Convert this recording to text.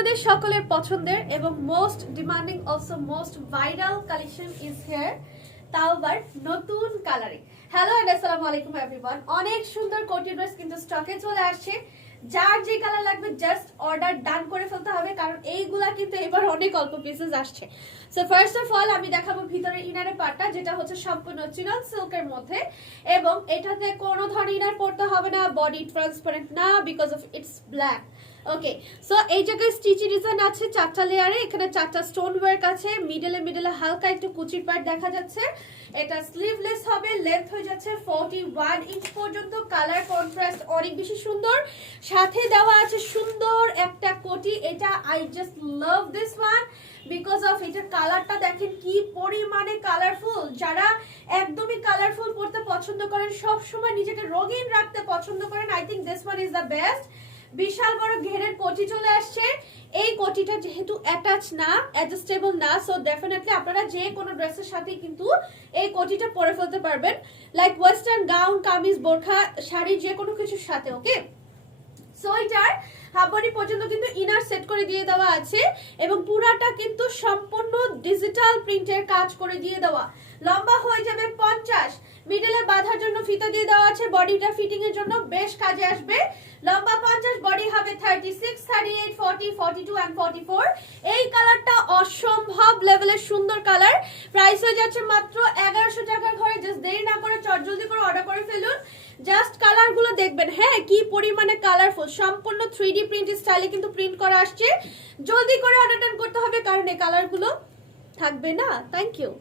আপনাদের সকলের পছন্দের এবং most demanding also most viral collection is here, তাও আবার নতুন কালারে। হ্যালো এন্ড আসসালামু আলাইকুম এভরিওয়ান। অনেক সুন্দর কোটি ড্রেস কিন্তু স্টকে চলে আসছে। যার যে কালার লাগবে জাস্ট অর্ডার ডান করে ফেলতে হবে, কারণ এইগুলা কিন্তু এবার অনেক অল্প পিসেস আসছে। সো ফার্স্ট অফ অল আমি দেখাবো ভিতরের ইনারের পার্টটা, যেটা হচ্ছে সম্পূর্ণ চিনন সিল্কের মধ্যে, এবং এটাতে কোনো ধরনের ইনার পড়তে হবে না, বডি ট্রান্সপারেন্ট না, because of its black. Okay, so এই জায়গায় স্টিচি ডিজাইন আছে চারটা লেয়ারে, এখানে চারটা স্টোন ওয়ার্ক আছে, মিডলে হালকা একটু কুচির পার্ট দেখা যাচ্ছে। এটা স্লিভলেস হবে, লেন্থ হয়ে যাচ্ছে 41 ইঞ্চ পর্যন্ত। কালার কন্ট্রাস্ট অনেক বেশি সুন্দর, সাথে দেওয়া আছে সুন্দর একটা কোটি। এটা I just love this one because of এটার কালারটা দেখেন কি পরিমাণে কালারফুল। যারা একদমই কালারফুল পড়তে পছন্দ করেন, সব সময় নিজেকে রঙিন রাখতে পছন্দ করেন, I think this one is the best. বিশাল বড় ঘেরের কোটি চলে আসছে। এই কোটিটা যেহেতু অ্যাটাচ না, অ্যাডজাস্টেবল না, সো ডেফিনেটলি আপনারা যে কোনো ড্রেসের সাথে কিন্তু এই কোটিটা পরে ফেলতে পারবেন, লাইক ওয়েস্টার্ন গাউন, কামিজ, বোরখা, শাড়ি, যে কোনো কিছুর সাথে। ওকে, সো এটার হাফবডি পর্যন্ত কিন্তু ইনার সেট করে দিয়ে দেওয়া আছে, এবং পুরাটা কিন্তু সম্পূর্ণ ডিজিটাল প্রিন্টের কাজ করে দিয়ে দেওয়া। লম্বা হয়ে যাবে 50, মিডলে বাঁধার জন্য ফিতা দিয়ে দেওয়া আছে, বডিটা ফিটিং এর জন্য বেশ কাজে আসবে। লম্বা 50, বডি হবে 36, 38, 40, 42 এন্ড 44। এই কালারটা অসম্ভব লেভেলের সুন্দর কালার। প্রাইস হয়ে যাচ্ছে মাত্র 1100 টাকার ঘরে। জাস্ট দেরি না করে চটজলদি করে অর্ডার করে ফেলুন। জাস্ট কালার গুলো দেখবেন, হ্যাঁ কি পরিমাণে কালারফুল। সম্পূর্ণ 3D প্রিন্ট স্টাইলে কিন্তু প্রিন্ট করা আসছে। জলদি করে অর্ডার করতে হবে, কারণ এই কালার গুলো থাকবে না। Thank you.